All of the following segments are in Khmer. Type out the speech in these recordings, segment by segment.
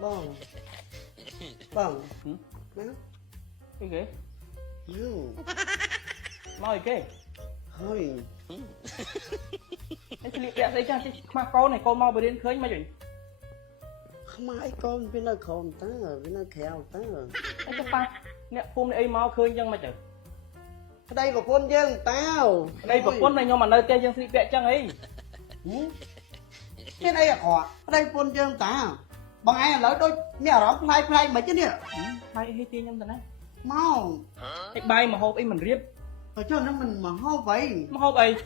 Bông Bông Nó Cái ghế Ừ Nói cái Thôi Anh sẽ liệt đẹp đấy cha mà con này con mau về đến khơi mà chuyện Không ai con bên nó khôn ta bên nó khéo ta anh cho pa nè phun này ấy mau khơi chân mà chở ở đây có con dân tao đây có con này nhưng mà nơi kia dân sẽ liệt đẹp chăng ấy cái đây là họ ở đây con dân tao bằng ai là lỡ đôi mẹ đó play mấy chứ nè hay hay tiên nhân thật đấy mau cái bay mà hộp ấy mình riết ở cho nó mình mà hô vậy mà hộp ấy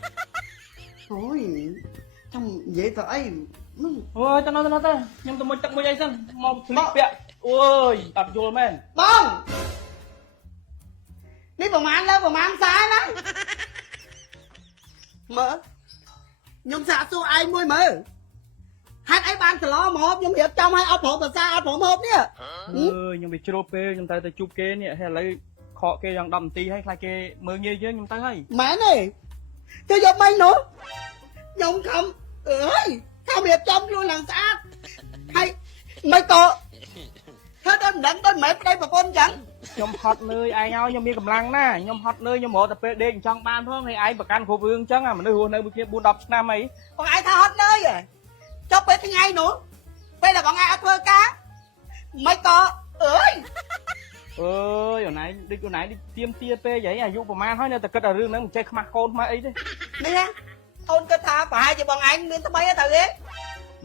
thôi trong vậy thôi ấy ôi cho nó ta nhưng tôi muốn tặng một giây xem mau liệt đẹp ôi đặt vô men bông ní bà mang lên bà mang xa lắm mở nhung xả xuống ai môi mở hát ấy ban từ lo một nhung hiệp trong hay ấp hộp là xa ấp hộp một nè nhưng bị chụp pe nhưng ta chụp kê nè hay lấy khó kê yang đầm tí hay khai kê mơ nghe chứ nhưng ta hay mẹ này cho giọt mày nữa nhung không ơi không hiệp trong luôn làm sao hay mày có hết đơn đặng đơn mẹ đây mà con chẳng ខ្ញុំហត់នឿយឯងហើយខ្ញុំមានកម្លាំងណាខ្ញុំហត់នឿយខ្ញុំមកតែពេលដេកចង់បានផងហើយឯងប្រកាន់គ្រប់រឿងអញ្ចឹងមនុស្សរស់នៅមួយគ្នា 4-10 ឆ្នាំអី còn ai tha hết nơi rồi cho bé thứ ngay nữa bây là bọn ai ở thơ cá mấy co ơi អើយអូនឯងដូចអូនឯងទៀមទាពេកអីអាយុប្រហែលហើយនៅតែគិតតែរឿងហ្នឹងមិនចេះខ្មាស់កូនខ្មាស់អីទេ nè ôn cái tha phải cho bọn anh nên tao bay ở thử ấy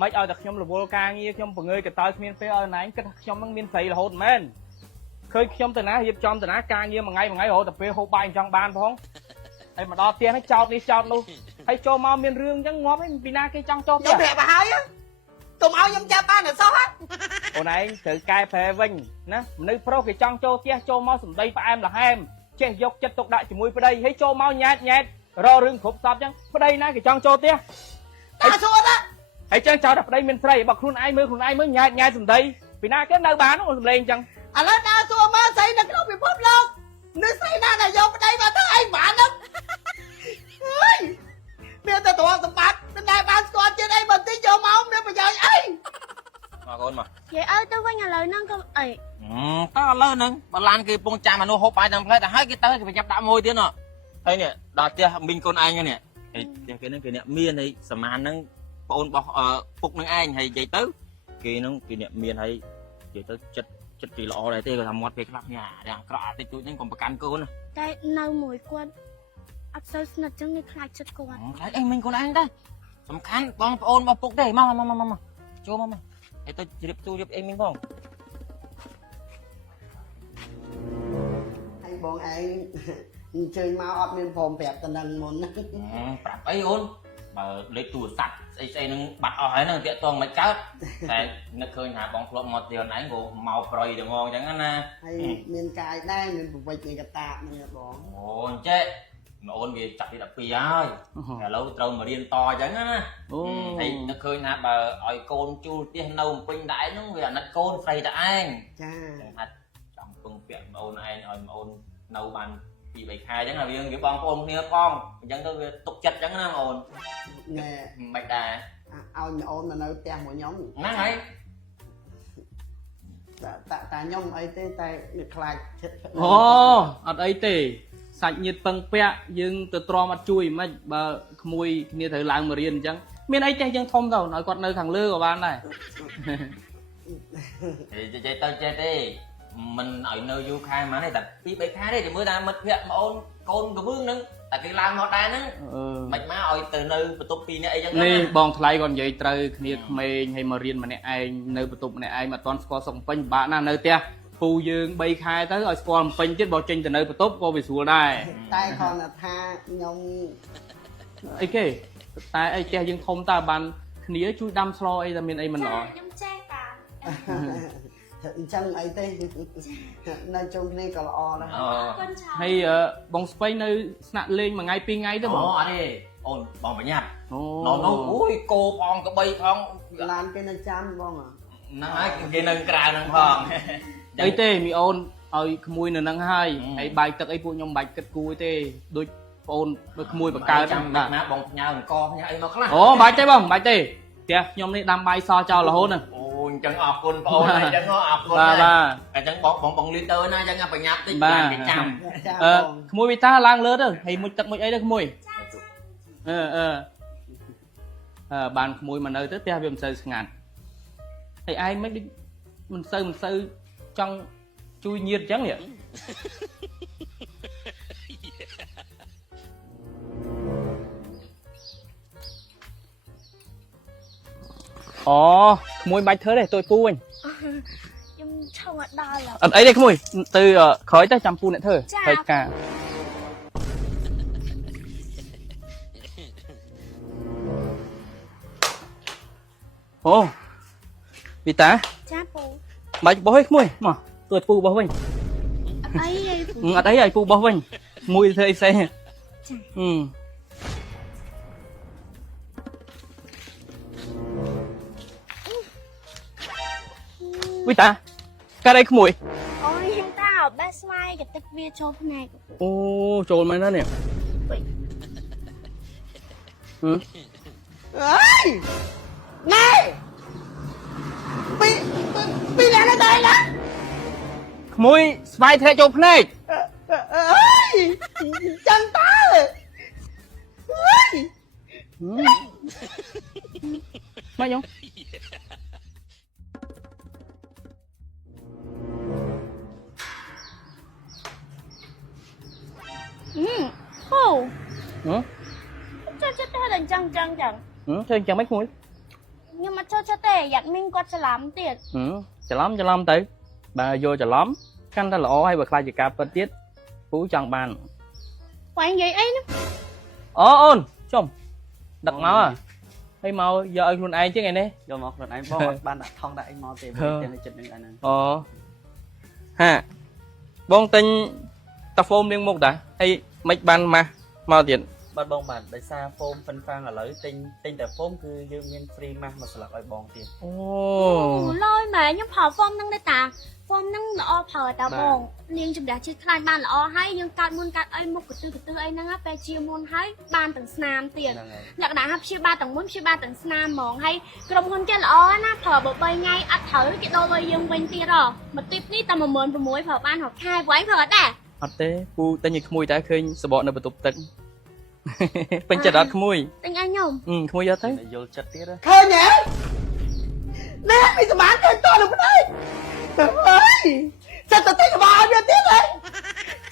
មិនឲ្យតែខ្ញុំរវល់ការងារខ្ញុំបង្ងើយកតើគ្មានពេលឲ្យអូនឯងគិតថាខ្ញុំនឹងមានស្រីរហូតមែនឃើញខ្ញុំទៅណារៀបចំទៅណាការងារមួយថ្ងៃរហូតតែពេលហូបបាយចង់បានផងហើយមកដល់ផ្ទះនេះចោតនេះចោតនោះហើយចូលមកមានរឿងអញ្ចឹងងាប់ហើយពីណាគេចង់ចូលផ្ទះ nhung đẹp bà hơi á tụi áo nhung cha ba là sao hết អូនឯងត្រូវកែប្រែវិញណាមនុស្សប្រុសគេចង់ចូលផ្ទះចូលមកសំដីផ្អែមល្ហែមចេះយកចិត្តទុកដាក់ជាមួយប្តីហើយចូលមកញ៉ែតរករឿងគ្រប់សពអញ្ចឹងប្តីណាគេចង់ចូលផ្ទះ ta xua đó ហើយចឹងចោលតែប្តីមានស្រីបើខ្លួនឯងមើលញ៉ែតសំដីពីណាគេនៅបានសំលេងអញ្ចឹង à lên ta xua má xây nó cái đâu bị phốt luôn nếu xây ra là vô đây mà thấy anh bạn lắm ơi bây giờ tụi tụi bạn bên đây ban squad trên đây mình tí vô máu nên bây giờ ấy មកកូនមក យាយអើទៅវិញឥឡូវហ្នឹងក៏អី តើឥឡូវហ្នឹងបើឡានគេពងចាំមនុស្សហូបបាយតាមផ្លែទៅហើយគេទៅគេប្រញាប់ដាក់មួយទៀតណោះហើយនេះដល់ផ្ទះមីងកូនឯងនេះហើយផ្ទះគេហ្នឹងគេអ្នកមានហើយសមានហ្នឹងបងអូនរបស់ពុកនឹងឯងហើយនិយាយទៅគេហ្នឹងគេអ្នកមានហើយនិយាយទៅចិត្តគេល្អដែរទេគាត់ថាមាត់ពេលខ្លះគ្នាអាក្រក់អាតិចតួចហ្នឹងកុំប្រកាន់កូន តែនៅមួយគាត់អត់សូវស្និទ្ធចឹងនេះខ្លាចចិត្តគាត់ ខ្លាចអីមីងកូនឯងដែរសំខាន់បងប្អូនរបស់ពុកទេមកចូលមកហើយទៅជ្រាបទូជ្រាបអីមីងផង anh bọn anh chơi mau ọt nên phòng bẹp tần đằng môn ប្រាប់អីអូនបើលេខទូរស័ព្ទស្អីនឹងបាត់អស់ហើយហ្នឹងតាក់ទងមិនកើតតែនឹកឃើញថាបងធ្លាប់មកទៀតណៃក៏មកប្រយទាំងងអញ្ចឹងណា hay nên cài đây nên bục bịch này cái tạ này bỏ អូអញ្ចេះមកអូនវាចាប់ទី12ហើយឥឡូវត្រូវមករៀនតអញ្ចឹងណាហើយនឹកឃើញថាបើឲ្យកូនជួលផ្ទះនៅពេញដែរហ្នឹងវាអាណិតកូនស្រីតែឯង cha ថាចង់ពឹងពាក់បងអូនឯងឲ្យបងអូននៅបាន2-3ខែអញ្ចឹងវាបងប្អូនគ្នាផងអញ្ចឹងទៅវាទុកចិត្តអញ្ចឹងណាបងអូន nè មិនដែរ ao nhà ôn là nơi tem của nhóm ហ្នឹងហើយ tạ nhóm ấy tên tay được lại អូអត់អីទេសាច់ញាតិពឹងពាក់យើងទៅទ្រាំអត់ជួយមិនបើក្មួយគ្នាត្រូវឡើងមករៀនអញ្ចឹងមានអីចេះយើងធំទៅឲ្យគាត់នៅខាងលើក៏បានដែរ ចេះទៅចេះទេមិនឲ្យនៅយូរខែហ្មងទេតែ2-3ខែទេតែមើលថាមិត្តភក្តិបងអូនកូនកបឿងហ្នឹងតែគេឡើងមកដែរហ្នឹងមិនមកឲ្យទៅនៅបន្ទប់2នាក់អីចឹង នេះបងថ្លៃគាត់និយាយត្រូវគ្នាក្មេងឲ្យមករៀនម្នាក់ឯងនៅបន្ទប់ម្នាក់ឯងមិនអត់ស្គាល់សុខពេញពិបាកណាស់នៅផ្ទះពូយើង3ខែទៅឲ្យស្គាល់ពេញទៀតបើចេញទៅនៅបន្ទប់ក៏វាស្រួលដែរ tay còn là tha nhóm អីគេតែអីចេះយើងធំតើបានគ្នាជួយដាំស្លអីតែមានអីមិនល្អ ខ្ញុំចេះតា chân ấy tên nên trong này còn lo đó កូនឆោ ហើយបងស្ពៃនៅស្នាក់លេងមួយថ្ងៃ2ថ្ងៃទៅបង អូអត់ទេអូនបងប្រញាប់ អូ នោះអូយគោផងក្បីផង làm cái này chăm không à ហ្នឹងហើយគេនៅក្រៅហ្នឹងផង អីទេមីអូនឲ្យក្មួយនៅហ្នឹងហើយហើយបាយទឹកអីពួកខ្ញុំមិនបាច់គិតគូរទេដូចបងអូនដូចក្មួយបកើ ចាំ បាទ ណាបងផ្ញើអង្គផ្ញើអីមកខ្លះ អូមិនបាច់ទេបងមិនបាច់ទេផ្ទះខ្ញុំនេះដាំបាយសចោលរហូតហ្នឹង អូអញ្ chẳng ọt côn bố này chẳng ọt côn បាទ này បាទ cái chẳng bóng liter này chẳng phải nháp tích Ba. làm cái trăm ចា អឺ បង ក្មួយវិតាឡើងលើទៅហើយមួយទឹកមួយអីទៅក្មួយបានក្មួយមកនៅទៅផ្ទះវាមិនសូវស្ងាត់ហើយឯងមិនដូចមិនសូវចង់ជួយញាតអញ្ចឹងនេះអូក្មួយបាច់ធ្វើទេទួយពូវិញ ខ្ញុំឈប់អត់ដល់ឡើយ អត់អីទេក្មួយទៅក្រោយទៅចាំពូអ្នកធ្វើ ចា ហើយការអូវិតា ចាពូ បាច់បោះឲ្យក្មួយមកទួយពូបោះវិញ អត់អីទេពូ អត់អីឲ្យពូបោះវិញមួយធ្វើអីផ្សេងវិតាកាត់អីក្មួយ អូយខ្ញុំតើបេះស្វាយកទឹកវាចូលភ្នែក អូចូលមែនណានេះ អើយណែពីណាទៅណា ក្មួយស្វាយធ្លាក់ចូលភ្នែក អើយចឹងតើអើយ មកញោម ពូ ហ៎ ចូលចិត្តធ្វើតែអញ្ចឹងចឹង ធ្វើអញ្ចឹងមិនក្មួយ ខ្ញុំអត់ចូលចិត្តទេយ៉ាត់មីងគាត់ច្រឡំទៀត ច្រឡំទៅបើយកច្រឡំកាន់តែល្អហើយបើខ្លាចជាការពិតទៀតពូចង់បាន បងនិយាយអីណា អូនចំដឹកមកហើយមកយកឲ្យខ្លួនឯងជាងឯនេះ យកមកខ្លួនឯងបងអត់បានដាក់ថងដាក់អីមកទេផ្ទះនៅចិត្តនឹងអាហ្នឹង អូហាបងទិញតាហ្វូមនាងមុខតាហើយមិនបានម៉ាស់មកទៀត បាទបងបាទដោយសារហ្វូមហ្វិនហ្វាងឥឡូវទិញតែហ្វូមគឺយើងមាន free mask មួយស្លាបឲ្យបងទៀត អូ ឡយម៉ែខ្ញុំប្រើហ្វូមហ្នឹងទេតាហ្វូមហ្នឹងល្អប្រើតាបងនាងជំរះជាតិខ្លាញ់បានល្អហើយយើងកាត់មុនកាត់អីមុខកន្ទឺអីហ្នឹងពេលជាមុនហើយបានទាំងស្នាមទៀត ហ្នឹងហើយ លក្ខណៈថាព្យាបាលទាំងមុនព្យាបាលទាំងស្នាមហ្មងហើយក្រុមហ៊ុនគេល្អណាប្រើបើ3ថ្ងៃអត់ត្រូវគេដូរលុយយើងវិញទៀតហ៎មួយទីបនេះតែ16000ប្រើបានរាប់ខែព្រោះឯងប្រើអត់ដែរ អត់ទេពូទិញឲ្យក្មួយតែឃើញសបកនៅបន្ទប់ទឹក ពេញចិត្តអត់ក្មួយ ទិញឲ្យខ្ញុំ ក្មួយយកទៅ យល់ចិត្តទៀត ឃើញហ៎ណែពីស្មានឃើញតនឹងប្តីអើយសិតតែមកឲ្យវាទៀតហើយ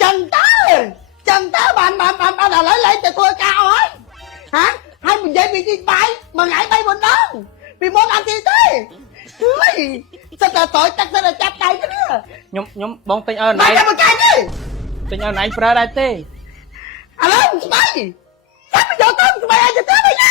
ចឹងតើបានឥឡូវឡើងទៅធ្វើការអស់ហើយហើយនិយាយពីទីបាយមួយថ្ងៃ3 4ដងពីមុនអត់ទីទេអើយសិតតែតយទឹកសិតតែចាប់ដៃគ្នា ខ្ញុំបងទិញឲ្យណៃ មកតែមកកាយទេ ទិញឲ្យណៃប្រើដែរទេ ឥឡូវស្បៃចាំមកយកទៅស្បៃឲ្យទៅវិញណា